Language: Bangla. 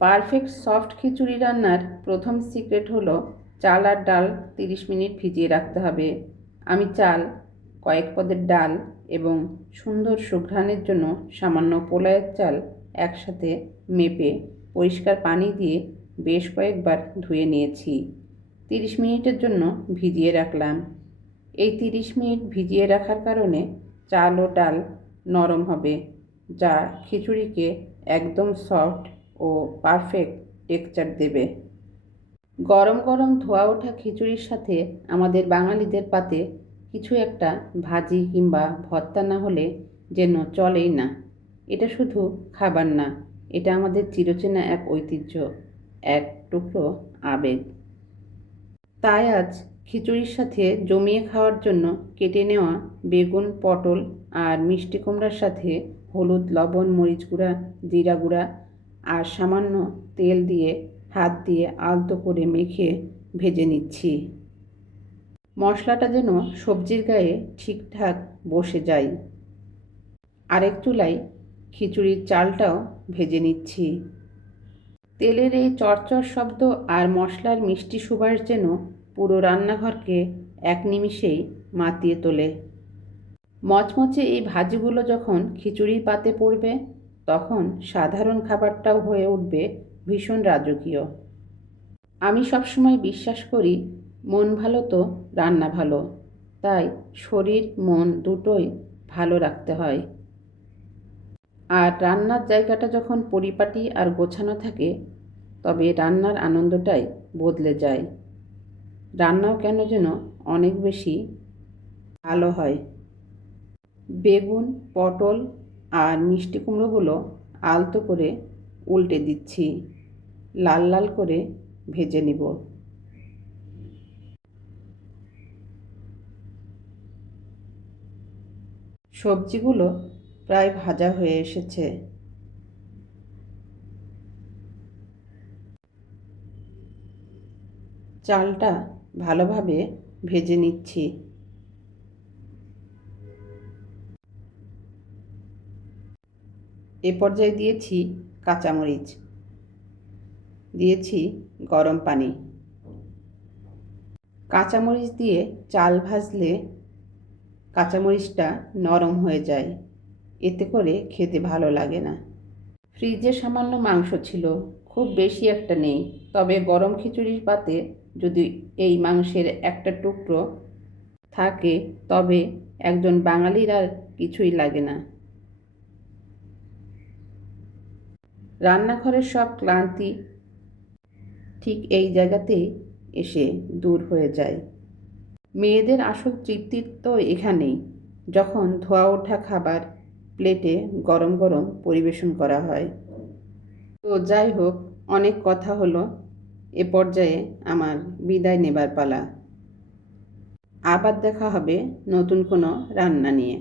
পারফেক্ট সফট খিচুড়ি রান্নার প্রথম সিক্রেট হলো চাল আর ডাল 30 মিনিট ভিজিয়ে রাখতে হবে। আমি চাল, কয়েক পদের ডাল এবং সুন্দর সুঘ্রাণের জন্য সামান্য পোলাওয়ের চাল একসাথে মেপে পরিষ্কার পানি দিয়ে বেশ কয়েকবার ধুয়ে নিয়েছি। 30 মিনিটের জন্য ভিজিয়ে রাখলাম। এই 30 মিনিট ভিজিয়ে রাখার কারণে চাল ও ডাল নরম হবে, যা খিচুড়িকে একদম সফট ও পারফেক্ট টেক্সচার দেবে। গরম গরম ধোয়া ওঠা খিচুড়ির সাথে আমাদের বাঙালিদের পাতে কিছু একটা ভাজি কিংবা ভর্তা না হলে যেন চলেই না। এটা শুধু খাবার না, এটা আমাদের চিরচেনা এক ঐতিহ্য, এক টুকরো আবেগ। তাই আজ খিচুড়ির সাথে জমিয়ে খাওয়ার জন্য কেটে নেওয়া বেগুন, পটল আর মিষ্টি কুমড়ার সাথে হলুদ, লবণ, মরিচ গুঁড়া, জিরা গুঁড়া আর সামান্য তেল দিয়ে হাত দিয়ে আলতো করে মেখে ভেজে নিচ্ছি। মশলাটা যেন সবজির গায়ে ঠিকঠাক বসে যায়। আরেক চুলায় খিচুড়ির চালটাও ভেজে নিচ্ছি। তেলের এই চরচর শব্দ আর মশলার মিষ্টি সুবাস যেন পুরো রান্নাঘরকে এক নিমিষেই মাতিয়ে তোলে। মচমচে এই ভাজিগুলো যখন খিচুড়ির পাতে পড়বে, তখন সাধারণ খাবারটাও হয়ে উঠবে ভীষণ রাজকীয়। আমি সবসময় বিশ্বাস করি, মন ভালো তো রান্না ভালো। তাই শরীর মন দুটোই ভালো রাখতে হয়। আর রান্নার জায়গাটা যখন পরিপাটি আর গোছানো থাকে, তবে রান্নার আনন্দটাই বদলে যায়। রান্নাও কেন যেন অনেক বেশি ভালো হয়। বেগুন, পটল আর মিষ্টি কুমড়োগুলো আলতো করে উল্টে দিচ্ছি, লাল লাল করে ভেজে নিব। সবজিগুলো প্রায় ভাজা হয়ে এসেছে। চালটা ভালোভাবে ভেজে নিচ্ছি। এ পর্যায়ে দিয়েছি কাঁচামরিচ, দিয়েছি গরম পানি। কাঁচামরিচ দিয়ে চাল ভাজলে কাঁচামরিচটা নরম হয়ে যায়, এতে করে খেতে ভালো লাগে না। ফ্রিজে সামান্য মাংস ছিল, খুব বেশি একটা নেই। তবে গরম খিচুড়ির পাতে যদি এই মাংসের একটা টুকরো থাকে, তবে একজন বাঙালির আর কিছুই লাগে না। রান্নাঘরের সব ক্লান্তি ঠিক এই জায়গাতেই এসে দূর হয়ে যায়। মেয়েদের আসল তৃপ্তি তো এখানেই, যখন ধোয়া ওঠা খাবার প্লেটে গরম গরম পরিবেশন করা হয়। তো যাই হোক, অনেক কথা হলো। এ পর্যায়ে আমার বিদায় নেবার পালা। আবার দেখা হবে নতুন কোনো রান্না নিয়ে।